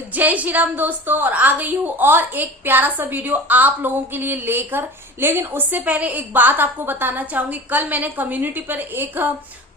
तो जय श्री राम दोस्तों, और आ गई हूँ और एक प्यारा सा वीडियो आप लोगों के लिए लेकर। लेकिन उससे पहले एक बात आपको बताना चाहूंगी। कल मैंने कम्युनिटी पर एक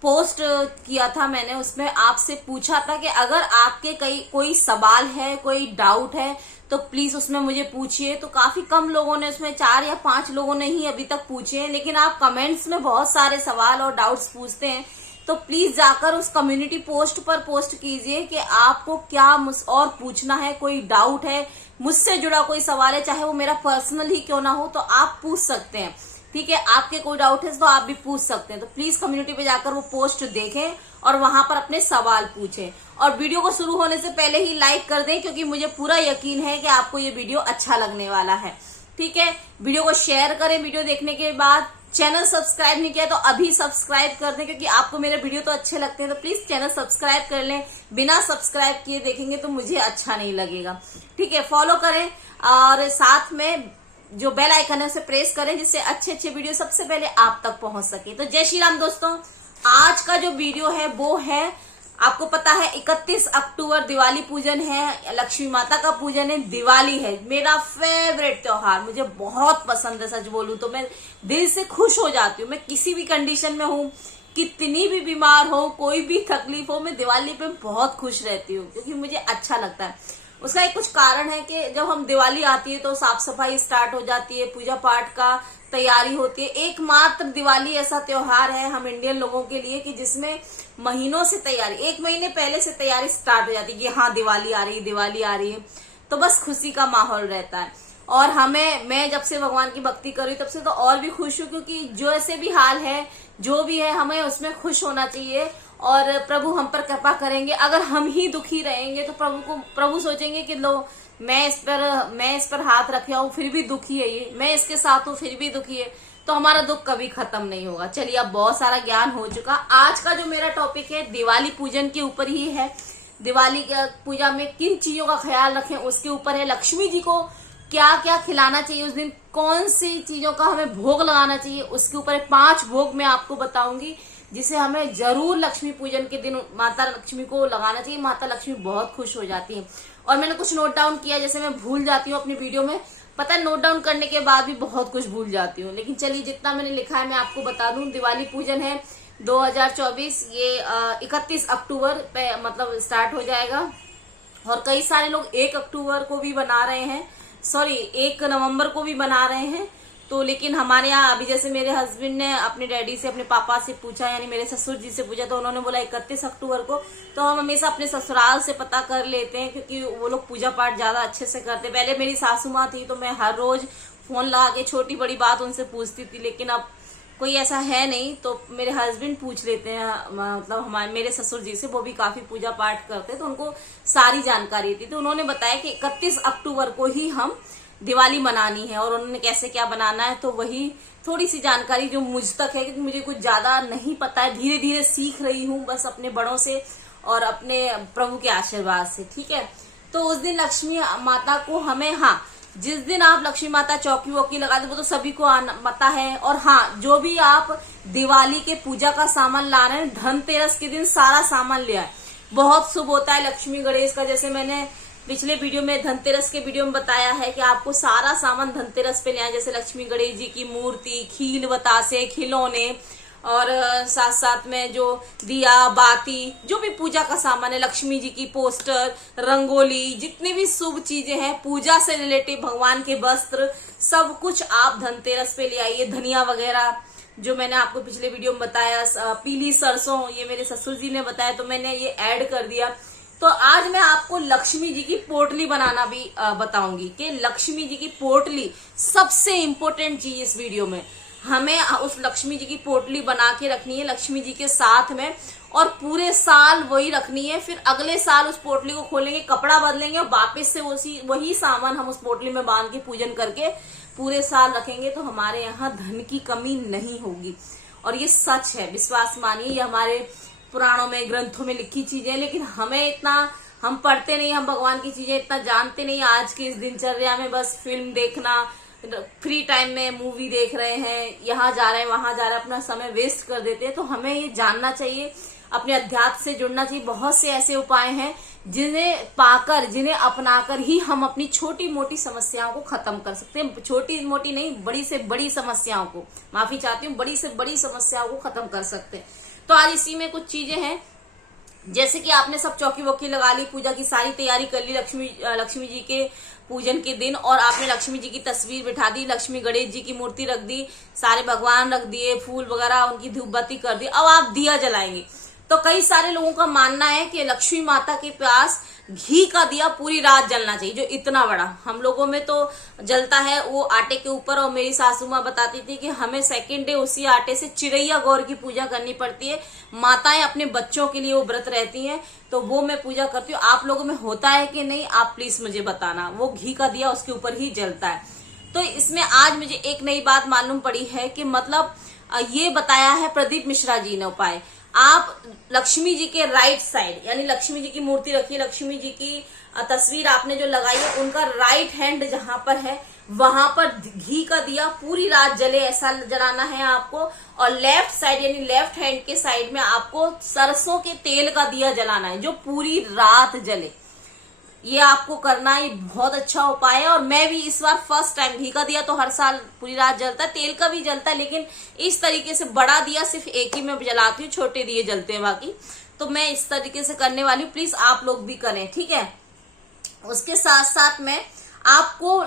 पोस्ट किया था, मैंने उसमें आपसे पूछा था कि अगर आपके कोई सवाल है, कोई डाउट है तो प्लीज उसमें मुझे पूछिए। तो काफी कम लोगों ने, उसमें 4 या 5 लोगों ने ही अभी तक पूछे हैं, लेकिन आप कमेंट्स में बहुत सारे सवाल और डाउट्स पूछते हैं। तो प्लीज जाकर उस कम्युनिटी पोस्ट पर पोस्ट कीजिए कि आपको क्या और पूछना है, कोई डाउट है, मुझसे जुड़ा कोई सवाल है, चाहे वो मेरा पर्सनल ही क्यों ना हो, तो आप पूछ सकते हैं। ठीक है, आपके कोई डाउट है तो आप भी पूछ सकते हैं। तो प्लीज कम्युनिटी पे जाकर वो पोस्ट देखें और वहां पर अपने सवाल पूछें। और वीडियो को शुरू होने से पहले ही लाइक कर दें, क्योंकि मुझे पूरा यकीन है कि आपको ये वीडियो अच्छा लगने वाला है। ठीक है, वीडियो को शेयर करें। वीडियो देखने के बाद चैनल सब्सक्राइब नहीं किया तो अभी सब्सक्राइब कर दें, क्योंकि आपको मेरे वीडियो तो अच्छे लगते हैं। तो प्लीज चैनल सब्सक्राइब कर लें। बिना सब्सक्राइब किए देखेंगे तो मुझे अच्छा नहीं लगेगा। ठीक है, फॉलो करें और साथ में जो बेल आइकन है उसे प्रेस करें, जिससे अच्छे अच्छे वीडियो सबसे पहले आप तक पहुंच सके। तो जय श्री राम दोस्तों, आज का जो वीडियो है वो है, आपको पता है 31 अक्टूबर दिवाली पूजन है, लक्ष्मी माता का पूजन है, दिवाली है। मेरा फेवरेट त्योहार, मुझे बहुत पसंद है। सच बोलूं तो मैं दिल से खुश हो जाती हूँ। मैं किसी भी कंडीशन में हूँ, कितनी भी बीमार हो, कोई भी तकलीफ हो, मैं दिवाली पे बहुत खुश रहती हूँ, क्योंकि मुझे अच्छा लगता है। उसका एक कुछ कारण है कि जब हम दिवाली आती है तो साफ सफाई स्टार्ट हो जाती है, पूजा पाठ का तैयारी होती है। एकमात्र दिवाली ऐसा त्योहार है हम इंडियन लोगों के लिए कि जिसमें महीनों से तैयारी, 1 महीने पहले से तैयारी स्टार्ट हो जाती है कि हाँ दिवाली आ रही है, दिवाली आ रही है। तो बस खुशी का माहौल रहता है। और मैं जब से भगवान की भक्ति करी तब से तो और भी खुश हूँ, क्योंकि जो ऐसे भी हाल है, जो भी है, हमें उसमें खुश होना चाहिए। और प्रभु हम पर कृपा करेंगे। अगर हम ही दुखी रहेंगे तो प्रभु सोचेंगे कि लो, मैं इस पर हाथ रखे हूँ फिर भी दुखी है ये, मैं इसके साथ हूँ फिर भी दुखी है, तो हमारा दुख कभी खत्म नहीं होगा। चलिए, अब बहुत सारा ज्ञान हो चुका। आज का जो मेरा टॉपिक है दिवाली पूजन के ऊपर ही है। दिवाली पूजा में किन चीजों का ख्याल रखें उसके ऊपर है। लक्ष्मी जी को क्या क्या खिलाना चाहिए उस दिन, कौन सी चीजों का हमें भोग लगाना चाहिए, उसके ऊपर 5 भोग मैं आपको बताऊंगी, जिसे हमें जरूर लक्ष्मी पूजन के दिन माता लक्ष्मी को लगाना चाहिए। माता लक्ष्मी बहुत खुश हो जाती है। और मैंने कुछ नोट डाउन किया, जैसे मैं भूल जाती हूँ अपनी वीडियो में, पता है नोट डाउन करने के बाद भी बहुत कुछ भूल जाती हूँ। लेकिन चलिए, जितना मैंने लिखा है मैं आपको बता दूं। दिवाली पूजन है 2024, ये 31 अक्टूबर पे मतलब स्टार्ट हो जाएगा। और कई सारे लोग 1 अक्टूबर को भी बना रहे हैं, 1 नवंबर को भी बना रहे हैं। तो लेकिन हमारे यहाँ अभी जैसे मेरे हस्बैंड ने अपने डैडी से, अपने पापा से पूछा, यानी मेरे ससुर जी से पूछा, तो उन्होंने बोला 31 अक्टूबर को। तो हम हमेशा अपने ससुराल से पता कर लेते हैं, क्योंकि वो लोग पूजा पाठ ज्यादा अच्छे से करते। पहले मेरी सासू माँ थी तो मैं हर रोज फोन लगा के छोटी बड़ी बात उनसे पूछती थी, लेकिन अब कोई ऐसा है नहीं, तो मेरे हस्बैंड पूछ लेते हैं, मतलब मेरे ससुर जी से, वो भी काफी पूजा पाठ करते, तो उनको सारी जानकारी थी। तो उन्होंने बताया कि 31 अक्टूबर को ही हम दिवाली मनानी है, और उन्होंने कैसे क्या बनाना है, तो वही थोड़ी सी जानकारी जो मुझ तक है, क्योंकि मुझे कुछ ज्यादा नहीं पता है, धीरे धीरे सीख रही हूँ बस अपने बड़ों से और अपने प्रभु के आशीर्वाद से। ठीक है, तो उस दिन लक्ष्मी माता को हमें, हाँ, जिस दिन आप लक्ष्मी माता चौकी वौकी लगा दे वो तो सभी को पता है। और हाँ, जो भी आप दिवाली के पूजा का सामान ला रहे हैं, धनतेरस के दिन सारा सामान ले आए, बहुत शुभ होता है। लक्ष्मी गणेश का, जैसे मैंने पिछले वीडियो में धनतेरस के वीडियो में बताया है कि आपको सारा सामान धनतेरस पे ले आए, जैसे लक्ष्मी गणेश जी की मूर्ति, खील बतासे, खिलौने, और साथ साथ में जो दिया बाती, जो भी पूजा का सामान है, लक्ष्मी जी की पोस्टर, रंगोली, जितनी भी शुभ चीजें हैं पूजा से रिलेटेड, भगवान के वस्त्र, सब कुछ आप धनतेरस पे ले आइए। धनिया वगैरह जो मैंने आपको पिछले वीडियो में बताया, पीली सरसों, ये मेरे ससुर जी ने बताया तो मैंने ये ऐड कर दिया। तो आज मैं आपको लक्ष्मी जी की पोटली बनाना भी बताऊंगी कि लक्ष्मी जी की पोटली सबसे इम्पोर्टेंट चीज इस वीडियो में। हमें उस लक्ष्मी जी की पोटली बना के रखनी है लक्ष्मी जी के साथ में, और पूरे साल वही रखनी है। फिर अगले साल उस पोटली को खोलेंगे, कपड़ा बदलेंगे और वापस से वही सामान हम उस पोटली में बांध के पूजन करके पूरे साल रखेंगे, तो हमारे यहाँ धन की कमी नहीं होगी। और ये सच है, विश्वास मानिए, ये हमारे पुराणों में, ग्रंथों में लिखी चीजें। लेकिन हमें इतना, हम पढ़ते नहीं, हम भगवान की चीजें इतना जानते नहीं। आज की इस दिनचर्या में बस फिल्म देखना, फ्री टाइम में मूवी देख रहे हैं, यहाँ जा रहे हैं वहां जा रहे हैं, अपना समय वेस्ट कर देते हैं। तो हमें ये जानना चाहिए, अपने अध्यात्म से जुड़ना चाहिए। बहुत से ऐसे उपाय हैं जिन्हें पाकर, जिन्हें अपनाकर ही हम अपनी छोटी मोटी समस्याओं को खत्म कर सकते हैं। छोटी मोटी नहीं, बड़ी से बड़ी समस्याओं को, माफी चाहती हूँ, बड़ी से बड़ी समस्याओं को खत्म कर सकते हैं। तो आज इसी में कुछ चीजें हैं, जैसे कि आपने सब चौकी वौकी लगा ली, पूजा की सारी तैयारी कर ली लक्ष्मी जी के पूजन के दिन, और आपने लक्ष्मी जी की तस्वीर बिठा दी, लक्ष्मी गणेश जी की मूर्ति रख दी, सारे भगवान रख दिए, फूल वगैरह उनकी धूप बत्ती कर दी। अब आप दिया जलाएंगे। तो कई सारे लोगों का मानना है कि लक्ष्मी माता के पास घी का दिया पूरी रात जलना चाहिए, जो इतना बड़ा हम लोगों में तो जलता है वो आटे के ऊपर। और मेरी सासू माँ बताती थी कि हमें सेकंड डे उसी आटे से चिड़ैया गौर की पूजा करनी पड़ती है। माताएं अपने बच्चों के लिए वो व्रत रहती हैं, तो वो मैं पूजा करती हूँ। आप लोगों में होता है कि नहीं, आप प्लीज मुझे बताना। वो घी का दिया उसके ऊपर ही जलता है। तो इसमें आज मुझे एक नई बात मालूम पड़ी है कि मतलब ये बताया है प्रदीप मिश्रा जी ने उपाय। आप लक्ष्मी जी के राइट साइड, यानी लक्ष्मी जी की मूर्ति रखिए, लक्ष्मी जी की तस्वीर आपने जो लगाई है, उनका राइट हैंड जहां पर है वहां पर घी का दिया पूरी रात जले, ऐसा जलाना है आपको। और लेफ्ट साइड यानी लेफ्ट हैंड के साइड में आपको सरसों के तेल का दिया जलाना है, जो पूरी रात जले। ये आपको करना है, बहुत अच्छा उपाय है। और मैं भी इस बार फर्स्ट टाइम, घी का दिया तो हर साल पूरी रात जलता है, तेल का भी जलता है, लेकिन इस तरीके से बड़ा दिया सिर्फ एक ही मैं जलाती हूँ, छोटे दिए जलते हैं बाकी। तो मैं इस तरीके से करने वाली हूँ, प्लीज आप लोग भी करें, ठीक है। उसके साथ साथ में आपको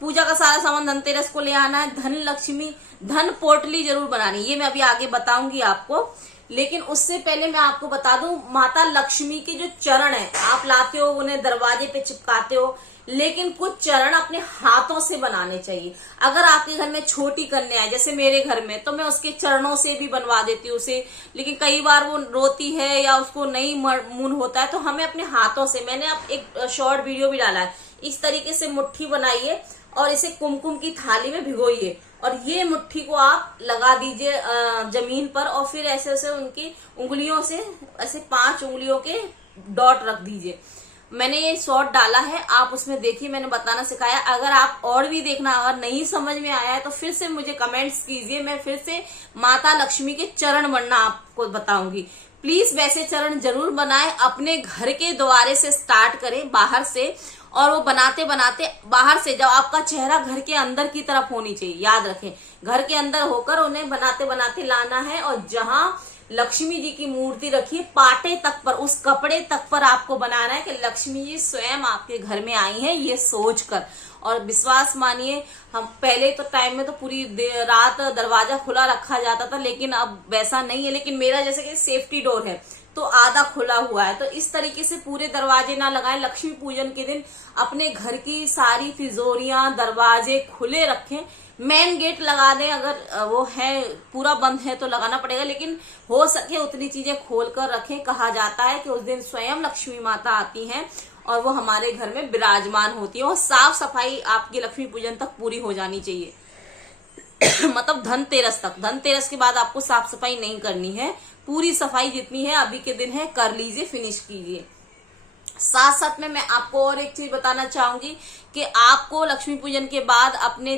पूजा का सारा सामान धनतेरस को ले आना है। धन लक्ष्मी, धन पोटली जरूर बनानी, ये मैं अभी आगे बताऊंगी आपको। लेकिन उससे पहले मैं आपको बता दूं, माता लक्ष्मी के जो चरण है आप लाते हो, उन्हें दरवाजे पे चिपकाते हो, लेकिन कुछ चरण अपने हाथों से बनाने चाहिए। अगर आपके घर में छोटी कन्या है, जैसे मेरे घर में, तो मैं उसके चरणों से भी बनवा देती हूँ उसे। लेकिन कई बार वो रोती है या उसको नहीं मूड होता है, तो हमें अपने हाथों से, मैंने अब एक शॉर्ट वीडियो भी डाला है, इस तरीके से मुट्ठी बनाइए और इसे कुमकुम की थाली में भिगोइए, और ये मुट्ठी को आप लगा दीजिए जमीन पर, और फिर ऐसे ऐसे उनकी उंगलियों से ऐसे 5 उंगलियों के डॉट रख दीजिए। मैंने ये शॉर्ट डाला है, आप उसमें देखिए, मैंने बताना सिखाया। अगर आप और भी देखना, अगर नहीं समझ में आया है तो फिर से मुझे कमेंट्स कीजिए, मैं फिर से माता लक्ष्मी के चरण बनना आपको बताऊंगी। प्लीज वैसे चरण जरूर बनाएं, अपने घर के द्वारे से स्टार्ट करें, बाहर से। और वो बनाते बनाते बाहर से, जब आपका चेहरा घर के अंदर की तरफ होनी चाहिए, याद रखें, घर के अंदर होकर उन्हें बनाते बनाते लाना है। और जहां लक्ष्मी जी की मूर्ति रखी, पाटे तक पर, उस कपड़े तक पर आपको बनाना है कि लक्ष्मी जी स्वयं आपके घर में आई हैं, ये सोचकर। और विश्वास मानिए, हम पहले तो टाइम में तो पूरी रात दरवाजा खुला रखा जाता था, लेकिन अब वैसा नहीं है। लेकिन मेरा जैसे कि सेफ्टी डोर है तो आधा खुला हुआ है, तो इस तरीके से पूरे दरवाजे ना लगाएं। लक्ष्मी पूजन के दिन अपने घर की सारी तिजोरियां, दरवाजे खुले रखें। मेन गेट लगा दें, अगर वो है पूरा बंद है तो लगाना पड़ेगा, लेकिन हो सके उतनी चीजें खोल कर रखें। कहा जाता है कि उस दिन स्वयं लक्ष्मी माता आती हैं और वो हमारे घर में विराजमान होती है। और साफ सफाई आपकी लक्ष्मी पूजन तक पूरी हो जानी चाहिए मतलब धनतेरस तक। धनतेरस के बाद आपको साफ सफाई नहीं करनी है, पूरी सफाई जितनी है अभी के दिन है कर लीजिए, फिनिश कीजिए। साथ साथ में मैं आपको और एक चीज बताना चाहूंगी कि आपको लक्ष्मी पूजन के बाद अपने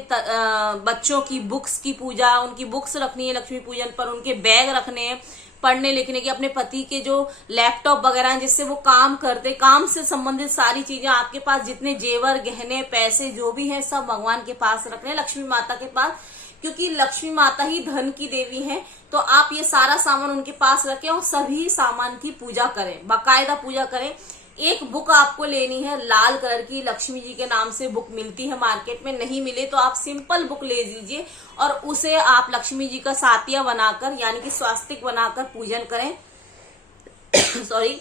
बच्चों की बुक्स की पूजा, उनकी बुक्स रखनी है लक्ष्मी पूजन पर, उनके बैग रखने हैं पढ़ने लिखने के, अपने पति के जो लैपटॉप वगैरह हैं जिससे वो काम करते, काम से संबंधित सारी चीजें आपके पास, जितने जेवर गहने पैसे जो भी हैं सब भगवान के पास रखने, लक्ष्मी माता के पास, क्योंकि लक्ष्मी माता ही धन की देवी हैं। तो आप ये सारा सामान उनके पास रखें और सभी सामान की पूजा करें, बाकायदा पूजा करें। एक बुक आपको लेनी है लाल कलर की, लक्ष्मी जी के नाम से बुक मिलती है मार्केट में, नहीं मिले तो आप सिंपल बुक ले लीजिए और उसे आप लक्ष्मी जी का सातिया बनाकर यानी कि स्वास्तिक बनाकर पूजन करें सॉरी।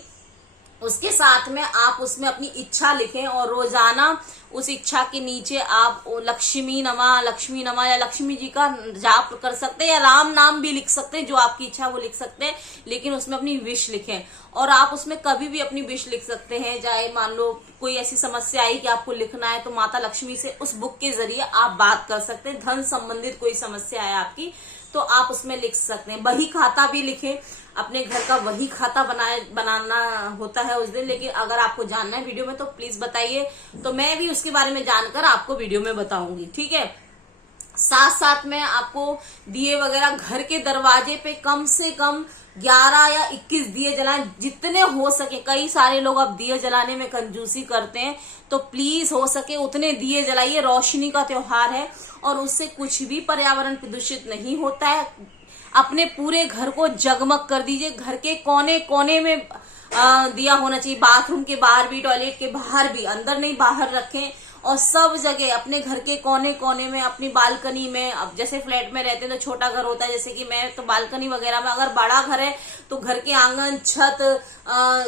उसके साथ में आप उसमें अपनी इच्छा लिखें और रोजाना उस इच्छा के नीचे आप लक्ष्मी नमा या लक्ष्मी जी का जाप कर सकते हैं, या राम नाम भी लिख सकते हैं, जो आपकी इच्छा वो लिख सकते हैं, लेकिन उसमें अपनी विश लिखें। और आप उसमें कभी भी अपनी विश लिख सकते हैं, चाहे मान लो कोई ऐसी समस्या आई कि आपको लिखना है तो माता लक्ष्मी से उस बुक के जरिए आप बात कर सकते हैं। धन संबंधित कोई समस्या है आपकी तो आप उसमें लिख सकते हैं। बही खाता भी लिखें, अपने घर का वही खाता बनाना होता है उस दिन, लेकिन अगर आपको जानना है वीडियो में तो प्लीज बताइए, तो मैं भी उसके बारे में जानकर आपको वीडियो में बताऊंगी, ठीक है। साथ साथ में आपको दिए वगैरह घर के दरवाजे पे कम से कम 11 या 21 दिए जलाएं, जितने हो सके। कई सारे लोग अब दिए जलाने में कंजूसी करते हैं, तो प्लीज हो सके उतने दिए जलाइए। रोशनी का त्योहार है और उससे कुछ भी पर्यावरण प्रदूषित नहीं होता है। अपने पूरे घर को जगमग कर दीजिए। घर के कोने कोने में दिया होना चाहिए, बाथरूम के बाहर भी, टॉयलेट के बाहर भी, अंदर नहीं बाहर रखें। और सब जगह अपने घर के कोने कोने में, अपनी बालकनी में, अब जैसे फ्लैट में रहते हैं तो छोटा घर होता है, जैसे कि मैं तो बालकनी वगैरह में, अगर बड़ा घर है तो घर के आंगन, छत,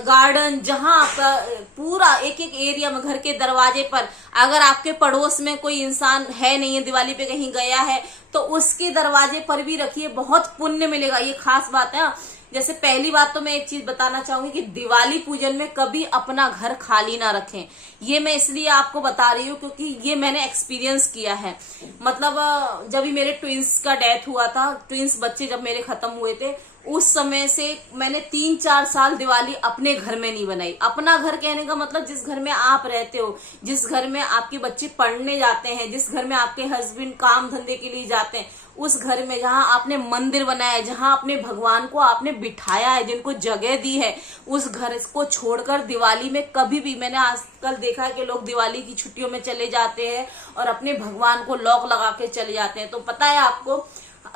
गार्डन, जहां आपका पूरा एक एक एरिया में, घर के दरवाजे पर, अगर आपके पड़ोस में कोई इंसान है नहीं है, दिवाली पे कहीं गया है, तो उसके दरवाजे पर भी रखिए, बहुत पुण्य मिलेगा। ये खास बात है। जैसे पहली बात तो मैं एक चीज बताना चाहूंगी कि दिवाली पूजन में कभी अपना घर खाली ना रखें। ये मैं इसलिए आपको बता रही हूँ क्योंकि ये मैंने एक्सपीरियंस किया है। मतलब जब भी मेरे ट्विंस का डेथ हुआ था, ट्विंस बच्चे जब मेरे खत्म हुए थे, उस समय से मैंने 3-4 साल दिवाली अपने घर में नहीं बनाई। अपना घर कहने का मतलब जिस घर में आप रहते हो, जिस घर में आपके बच्चे पढ़ने जाते हैं, जिस घर में आपके हस्बैंड काम धंधे के लिए जाते हैं, उस घर में जहां आपने मंदिर बनाया है, जहां अपने भगवान को आपने बिठाया है, जिनको जगह दी है, उस घर को छोड़कर दिवाली में कभी भी, मैंने आजकल देखा है कि लोग दिवाली की छुट्टियों में चले जाते हैं और अपने भगवान को लॉक लगा के चले जाते हैं। तो पता है आपको,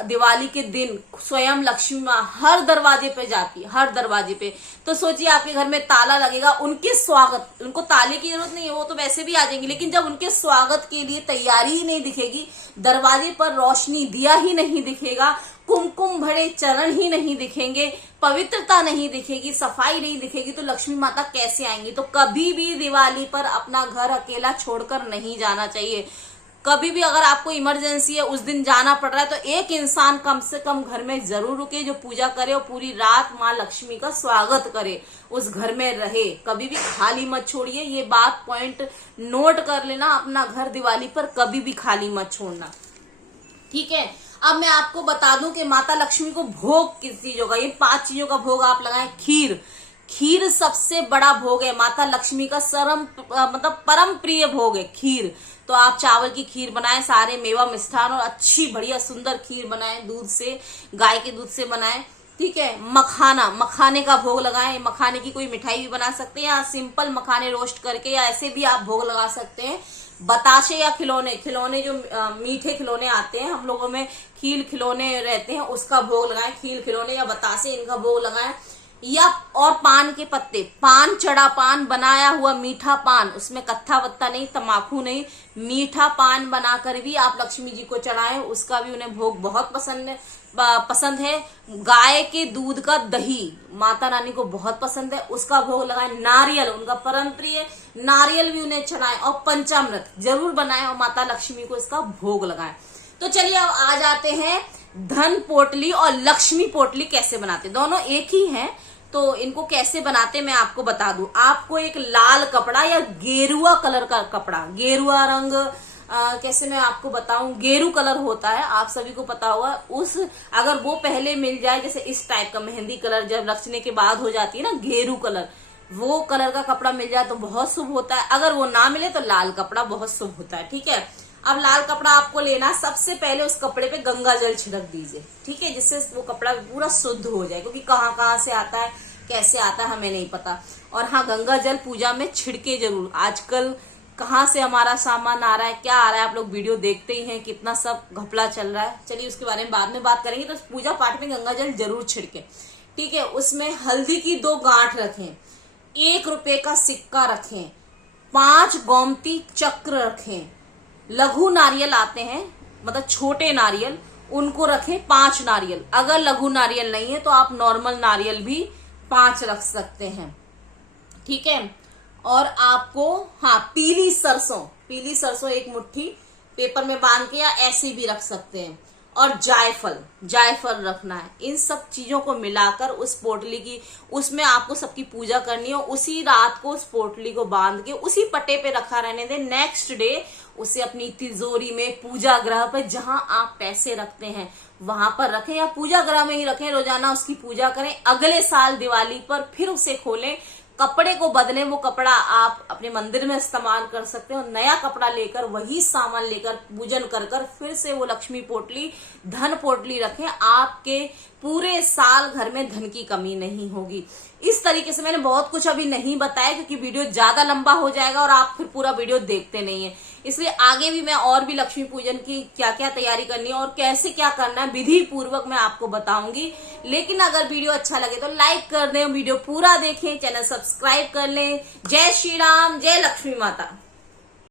दिवाली के दिन स्वयं लक्ष्मी माँ हर दरवाजे पे जाती है, हर दरवाजे पे। तो सोचिए आपके घर में ताला लगेगा, उनके स्वागत, उनको ताले की जरूरत नहीं है, वो तो वैसे भी आ जाएंगे, लेकिन जब उनके स्वागत के लिए तैयारी ही नहीं दिखेगी, दरवाजे पर रोशनी दिया ही नहीं दिखेगा, कुमकुम भरे चरण ही नहीं दिखेंगे, पवित्रता नहीं दिखेगी, सफाई नहीं दिखेगी, तो लक्ष्मी माता कैसे आएंगी। तो कभी भी दिवाली पर अपना घर अकेला छोड़कर नहीं जाना चाहिए। कभी भी अगर आपको इमरजेंसी है, उस दिन जाना पड़ रहा है, तो एक इंसान कम से कम घर में जरूर रुके, जो पूजा करे और पूरी रात माँ लक्ष्मी का स्वागत करे, उस घर में रहे, कभी भी खाली मत छोड़िए। ये बात पॉइंट नोट कर लेना, अपना घर दिवाली पर कभी भी खाली मत छोड़ना, ठीक है। अब मैं आपको बता दूं कि माता लक्ष्मी को भोग किस चीजों का, ये 5 चीजों का भोग आप लगाएं। खीर सबसे बड़ा भोग है, माता लक्ष्मी का मतलब परम प्रिय भोग है खीर। तो आप चावल की खीर बनाएं, सारे मेवा मिष्ठान और अच्छी बढ़िया सुंदर खीर बनाएं, दूध से, गाय के दूध से बनाएं, ठीक है। मखाने का भोग लगाएं। मखाने की कोई मिठाई भी बना सकते हैं, या सिंपल मखाने रोस्ट करके, या ऐसे भी आप भोग लगा सकते हैं। बताशे या खिलौने जो मीठे खिलौने आते हैं, हम लोगों में खील खिलौने रहते हैं, उसका भोग लगाएं। खील खिलौने या बताशे, इनका भोग लगाएं। या और पान के पत्ते, पान चढ़ा पान, बनाया हुआ मीठा पान, उसमें कत्था वत्ता नहीं, तमाकू नहीं, मीठा पान बनाकर भी आप लक्ष्मी जी को चढ़ाएं, उसका भी उन्हें भोग बहुत पसंद है। गाय के दूध का दही माता रानी को बहुत पसंद है, उसका भोग लगाएं। नारियल, उनका परम प्रिय नारियल भी उन्हें चढ़ाएं। और पंचामृत जरूर बनाएं और माता लक्ष्मी को इसका भोग लगाएं। तो चलिए अब आ जाते हैं धन पोटली और लक्ष्मी पोटली कैसे बनाते। दोनों एक ही हैं, तो इनको कैसे बनाते मैं आपको बता दूं। आपको एक लाल कपड़ा या गेरुआ कलर का कपड़ा, गेरुआ रंग, कैसे मैं आपको बताऊं, गेरू कलर होता है, आप सभी को पता होगा। अगर वो पहले मिल जाए, जैसे इस टाइप का मेहंदी कलर जब रचने के बाद हो जाती है ना, गेरू कलर, वो कलर का कपड़ा मिल जाए तो बहुत शुभ होता है। अगर वो ना मिले तो लाल कपड़ा बहुत शुभ होता है, ठीक है। अब लाल कपड़ा आपको लेना, सबसे पहले उस कपड़े पे गंगा जल छिड़क दीजिए, ठीक है, जिससे वो कपड़ा पूरा शुद्ध हो जाए, क्योंकि कहाँ से आता है, कैसे आता है, हमें नहीं पता। और हाँ, गंगा जल पूजा में छिड़के जरूर। आजकल कहाँ से हमारा सामान आ रहा है, क्या आ रहा है, आप लोग वीडियो देखते ही हैं, कितना सब घपला चल रहा है। चलिए उसके बारे में बाद में बात करेंगे। तो पूजा पाठ में गंगा जल जरूर छिड़के, ठीक है। उसमें हल्दी की 2 गांठ रखें, 1 रुपए का सिक्का रखें, 5 गोमती चक्र रखें, लघु नारियल आते हैं, मतलब छोटे नारियल, उनको रखें 5 नारियल। अगर लघु नारियल नहीं है तो आप नॉर्मल नारियल भी 5 रख सकते हैं, ठीक है। और आपको पीली सरसों 1 मुट्ठी पेपर में बांध के या ऐसे भी रख सकते हैं। और जायफल रखना है। इन सब चीजों को मिलाकर उस पोटली की, उसमें आपको सबकी पूजा करनी है। उसी रात को उस पोटली को बांध के उसी पट्टे पे रखा रहने दें। नेक्स्ट डे उसे अपनी तिजोरी में, पूजा ग्रह पर जहां आप पैसे रखते हैं वहां पर रखें, या पूजा ग्रह में ही रखें, रोजाना उसकी पूजा करें। अगले साल दिवाली पर फिर उसे खोलें, कपड़े को बदले वो कपड़ा आप अपने मंदिर में इस्तेमाल कर सकते हो। नया कपड़ा लेकर वही सामान लेकर पूजन कर कर फिर से वो लक्ष्मी पोटली, धन पोटली रखें, आपके पूरे साल घर में धन की कमी नहीं होगी। इस तरीके से मैंने बहुत कुछ अभी नहीं बताया क्योंकि वीडियो ज्यादा लंबा हो जाएगा और आप फिर पूरा वीडियो देखते नहीं है, इसलिए आगे भी मैं और भी लक्ष्मी पूजन की क्या क्या तैयारी करनी है और कैसे क्या करना है विधि पूर्वक मैं आपको बताऊंगी। लेकिन अगर वीडियो अच्छा लगे तो लाइक कर दें, वीडियो पूरा देखें, चैनल सब्सक्राइब कर लें। जय श्री राम, जय लक्ष्मी माता।